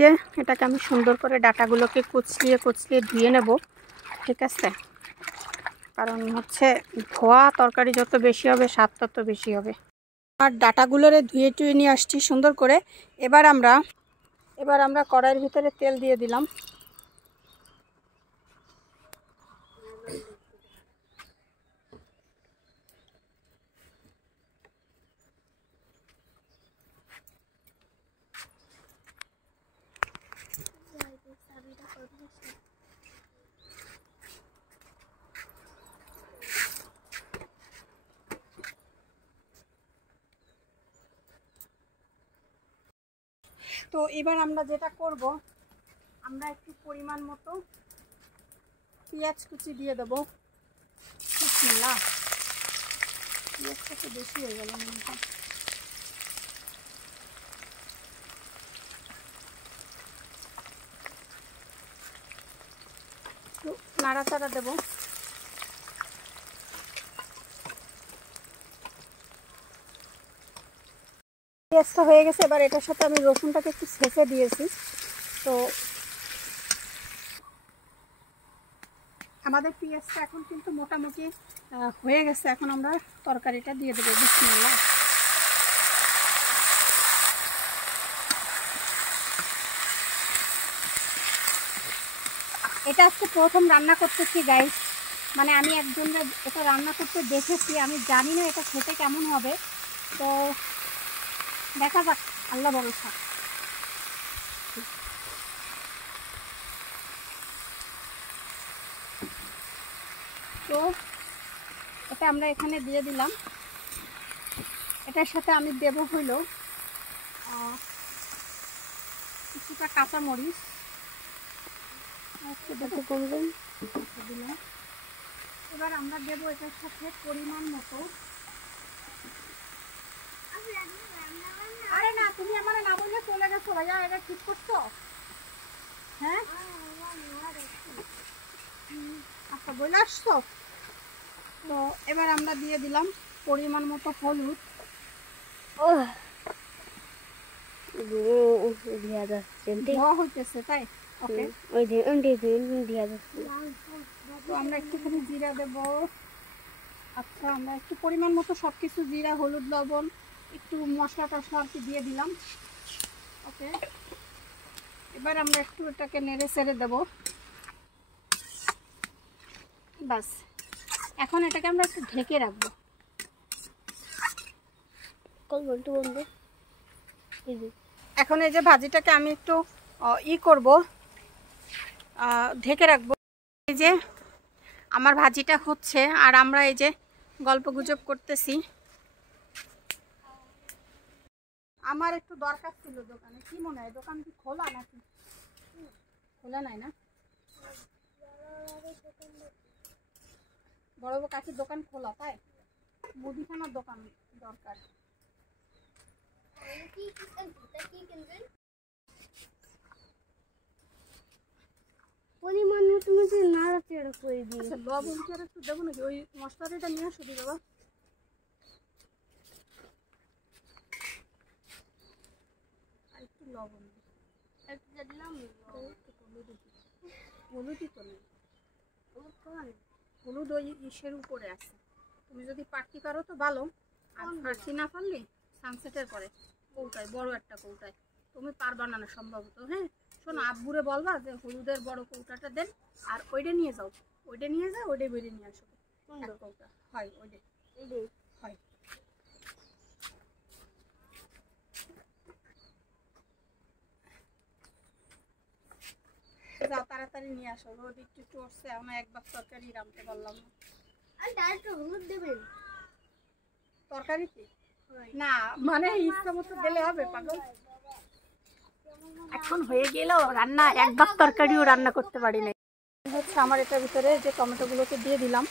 যে এটাকে আমি সুন্দর করে ডাটাগুলোকে কুচলিয়ে কুচলিয়ে ধুয়ে নেব, ঠিক আছে? কারণ হচ্ছে ধোয়া তরকারি যত বেশি হবে স্বাদ তত বেশি হবে। আর ডাটাগুলোরে ধুয়ে টুয়ে নিয়ে আসছি সুন্দর করে। এবার আমরা কড়াইয়ের ভিতরে তেল দিয়ে দিলাম। তো এবার আমরা যেটা করব, আমরা একটু পরিমাণ মতো পেঁয়াজ কুচি দিয়ে দেবো। বিসমিল্লাহ, পেঁয়াজটা তো বেশি হয়ে গেল মনে হয়। একটু নাড়াচাড়া দেবো। পেঁয়াজটা হয়ে গেছে, এবার এটার সাথে আমি রসুনটাকে একটু ছেঁচে দিয়েছি। তো আমাদের পেঁয়াজটা এখন কিন্তু মোটামুটি হয়ে গেছে। এখন আমরা তরকারিটা দিয়ে দেবো। বিসমিল্লাহ। এটা আজকে প্রথম রান্না করতেছি গাইস, মানে আমি একজনের এটা রান্না করতে দেখেছি, আমি জানি না এটা খেতে কেমন হবে। তো দেখা যাক, আল্লাহ ভরসা। তো এটা আমরা এখানে দিয়ে দিলাম। এটার সাথে আমি দেবো হইল কিছুটা কাঁচামরিচ দিলাম। এবার আমরা দেবো এটার সাথে পরিমাণ মতো। আরে না, তুমি আমার না বললে চলে গেছো ভাইয়া, এটা ঠিক করছো? হ্যাঁ আচ্ছা, বলে আসছো। তো এবার আমরা দিয়ে দিলাম পরিমাণ মতো হলুদ। হইতেছে তাই, ওকে। তো আমরা একটুখানি জিরা দেবো। আচ্ছা, আমরা একটু পরিমাণ মতো সবকিছু জিরা, হলুদ, লবণ, একটু মশলা টশলা আর কি দিয়ে দিলাম, ওকে। এবার আমরা একটু এটাকে নেড়ে ছেড়ে দেবো, বাস। এখন এটাকে আমরা একটু ঢেকে রাখবো। এখন এই যে ভাজিটাকে আমি একটু করব, ঢেকে রাখবো। এই যে আমার ভাজিটা হচ্ছে, আর আমরা এই যে গল্প গুজব করতেছি। আমার একটু দরকার ছিল দোকানে। কি মনে হয় দোকান কি খোলা নাকি? খোলা নাই না? বড় কাকির দোকান খোলা, তাই মুদিখানার দোকান দরকার। পরিমাণ মতো নাড়াচাড়া করে দিই। লবণ কি আর একটু দেবো নাকি? ওই মশলাটা নিয়ে আসো দি বাবা। আর একটু লবণ দিলাম। হলুদই তো নেই, হলুদ ওই ইসের উপরে আছে। তুমি যদি পারতে পারো তো ভালো, আর পারতে না পারলে সানসেটের পরে কৌটায়, বড় একটা কৌটায়। তুমি পারবা না সম্ভবত। হ্যাঁ শোনো, আব্বুরে বলবা যে হলুদের বড় কৌটাটা দেন, আর ওইটা নিয়ে যাও, ওইটা নিয়ে যাও, ওইটা বেরিয়ে নিয়ে আসো। কৌটা হয় ওইটা হয়। যাও তাড়াতাড়ি নিয়ে আসো, রোদ একটু চড়ছে, আমার একবার তরকারি রাঁধতে পারলাম না। হলুদ দেবেন তরকারিতে না, মানে ইচ্ছা মতো দিলে হবে পাগল। এখন হয়ে গেল রান্না, একবার তরকারিও রান্না করতে পারি না। হচ্ছে আমার এটার ভিতরে যে টমেটোগুলোকে দিয়ে দিলাম।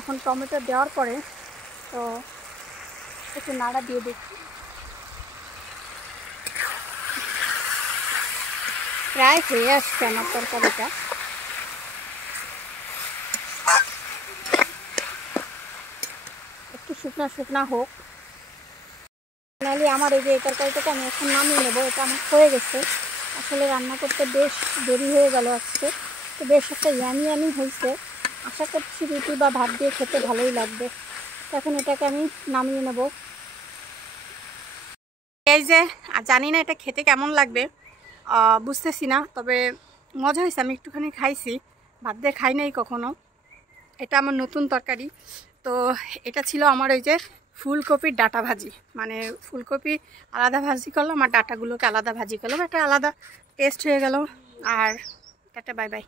এখন টমেটো দেওয়ার পরে তো একটু নাড়া দিয়ে দেখছি। প্রায় হয়ে আসছে আমার তরকারিটা। একটু শুকনা শুকনা হোক, নাহলে আমার এই যে তরকারিটাকে আমি এখন নামিয়ে নেবো। এটা আমার হয়ে গেছে, আসলে রান্না করতে বেশ দেরি হয়ে গেল আজকে, তো বেশ একটা ইয়ামি ইয়ামি হয়েছে। আশা করছি রুটি বা ভাত দিয়ে খেতে ভালোই লাগবে। এখন এটাকে আমি নামিয়ে নেব। এই যে জানি না এটা খেতে কেমন লাগবে, বুঝতেছি না, তবে মজা হয়েছে। আমি একটুখানি খাইছি, ভাত দিয়ে খাই নাই কখনো। এটা আমার নতুন তরকারি। তো এটা ছিল আমার ওই যে ফুলকপির ডাঁটা ভাজি, মানে ফুলকপি আলাদা ভাজি করলাম আর ডাঁটাগুলোকে আলাদা ভাজি করলাম, একটা আলাদা টেস্ট হয়ে গেল। আর টাটা, বাই বাই।